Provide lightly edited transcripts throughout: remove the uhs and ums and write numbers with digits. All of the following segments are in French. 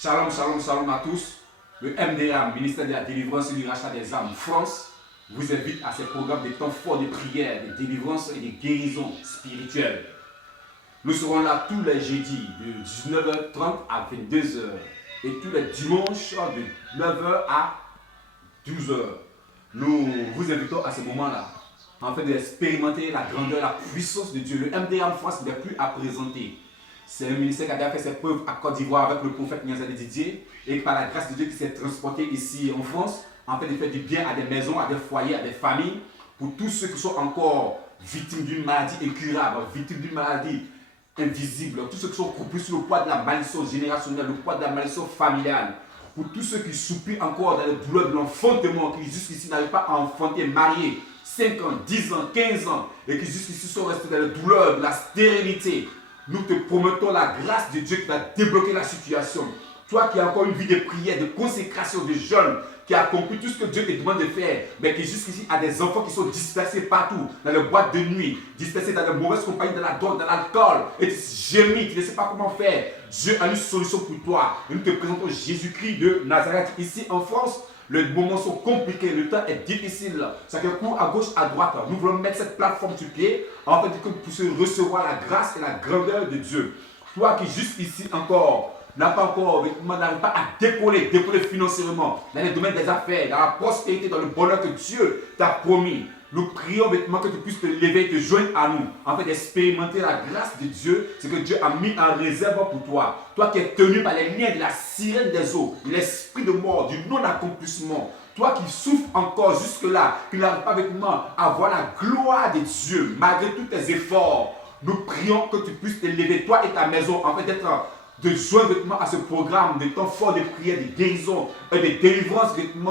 Shalom, shalom, shalom à tous. Le MDA, ministère de la délivrance et du rachat des âmes France, vous invite à ces programmes de temps forts de prière, de délivrance et de guérison spirituelle. Nous serons là tous les jeudis de 19h30 à 22h et tous les dimanches de 9h à 12h. Nous vous invitons à ce moment-là afin d'expérimenter la grandeur, la puissance de Dieu. Le MDA en France n'est plus à présenter. C'est un ministère qui a déjà fait ses preuves à Côte d'Ivoire avec le prophète Niazade Didier et par la grâce de Dieu qui s'est transporté ici en France en fait de faire du bien à des maisons, à des foyers, à des familles, pour tous ceux qui sont encore victimes d'une maladie incurable, victimes d'une maladie invisible, tous ceux qui sont couplés sur le poids de la malédiction générationnelle, le poids de la malédiction familiale, pour tous ceux qui soupirent encore dans les douleurs de l'enfantement, qui jusqu'ici n'arrivent pas à enfanter, mariés, 5 ans, 10 ans, 15 ans, et qui jusqu'ici sont restés dans les douleurs de la stérilité. Nous te promettons la grâce de Dieu qui va débloquer la situation. Toi qui as encore une vie de prière, de consécration, de jeûne, qui a accompli tout ce que Dieu te demande de faire, mais qui jusqu'ici a des enfants qui sont dispersés partout, dans les boîtes de nuit, dispersés dans les mauvaises compagnies, dans la drogue, dans l'alcool, et tu gémis, tu ne sais pas comment faire. Dieu a une solution pour toi. Et nous te présentons Jésus-Christ de Nazareth ici en France. Les moments sont compliqués, le temps est difficile. Chacun court à gauche, à droite. Nous voulons mettre cette plateforme sur pied en fait que vous puissiez recevoir la grâce et la grandeur de Dieu. Toi qui jusqu'ici encore n'arrive pas à décoller financièrement dans les domaines des affaires, dans la prospérité, dans le bonheur que Dieu t'a promis. Nous prions que tu puisses te lever et te joindre à nous, en fait d'expérimenter la grâce de Dieu, ce que Dieu a mis en réserve pour toi. Toi qui es tenu par les liens de la sirène des eaux, l'esprit de mort, du non-accomplissement. Toi qui souffres encore jusque-là, qui n'arrive pas à voir la gloire de Dieu, malgré tous tes efforts. Nous prions que tu puisses te lever, toi et ta maison, en fait de joindre à ce programme de temps fort de prière, de guérison et de délivrance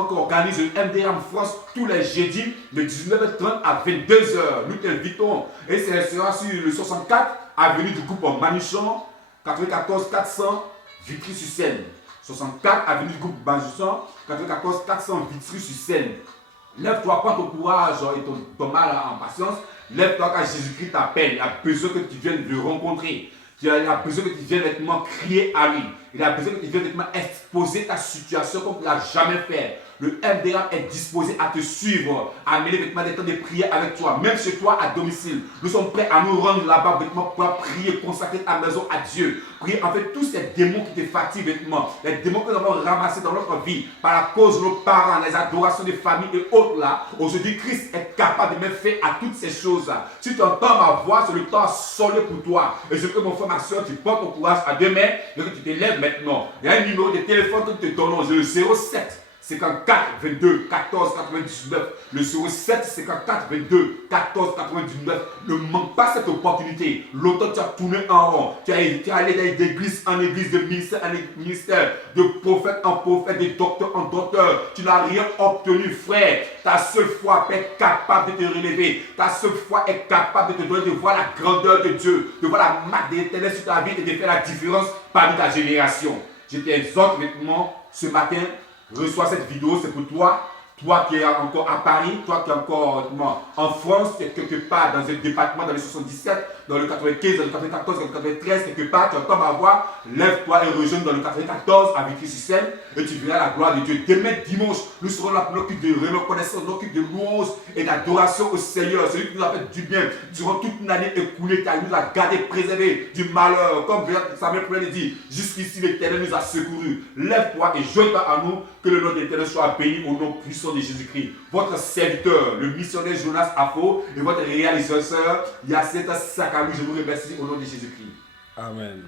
qu'organise le MDA en France tous les jeudis de 19h30 à 22h. Nous t'invitons et ce sera sur le 64 avenue du groupe Manuchan, 94 400 Vitry-sur-Seine. 64 avenue du groupe Manuchan, 94 400 Vitry-sur-Seine. Lève-toi, prends ton courage et ton mal en patience. Lève-toi quand Jésus-Christ t'appelle. Il a besoin que tu viennes le rencontrer. Il a besoin que tu viennes crier à lui. Il a besoin que tu viennes exposer ta situation comme tu ne l'as jamais fait. Le MDA est disposé à te suivre, à mener des temps de prière avec toi, même chez toi à domicile. Nous sommes prêts à nous rendre là-bas pour prier, consacrer ta maison à Dieu. Prier en fait tous ces démons qui te fatiguent, les démons que nous avons ramassés dans notre vie par la cause de nos parents, les adorations de famille et autres là. Aujourd'hui, Christ est capable de mettre fin à toutes ces choses. Si tu entends ma voix, c'est le temps sonné pour toi. Et je veux que mon frère, ma soeur, tu portes ton courage à demain et que tu te lèves maintenant. Il y a un numéro de téléphone que nous te donnons, le 07 54 22 14 99. Le 07 54 22 14 99. Ne manque pas cette opportunité. Longtemps tu as tourné en rond. Tu es allé d'église en église, de ministère en ministère, de prophète en prophète, de docteur en docteur. Tu n'as rien obtenu, frère. Ta seule foi est capable de te relever. Ta seule foi est capable de te donner de voir la grandeur de Dieu, de voir la marque de l'éternel sur ta vie et de faire la différence parmi ta génération. Je t'exhorte maintenant ce matin. Reçois cette vidéo, c'est pour toi. Toi qui es encore à Paris, toi qui es encore en France, quelque part dans un département, dans le 77, dans le 95, dans le 94, dans le 93, quelque part, tu entends ma voix, lève-toi et rejoins dans le 94 à Vitry-sur-Seine et tu verras la gloire de Dieu. Demain dimanche, nous serons là pour l'occupe de reconnaissance, l'occupe de louange et d'adoration au Seigneur. Celui qui nous a fait du bien durant toute une année écoulée, qui nous a gardé, préservé du malheur. Comme Samuel pouvait le dire, jusqu'ici l'Éternel nous a secourus. Lève-toi et joins-toi à nous, que le nom de l'Éternel soit béni au nom puissant de Jésus-Christ. Votre serviteur, le missionnaire Jonas Afo et votre réalisateur Yaceta Sakamou, je vous remercie au nom de Jésus-Christ. Amen.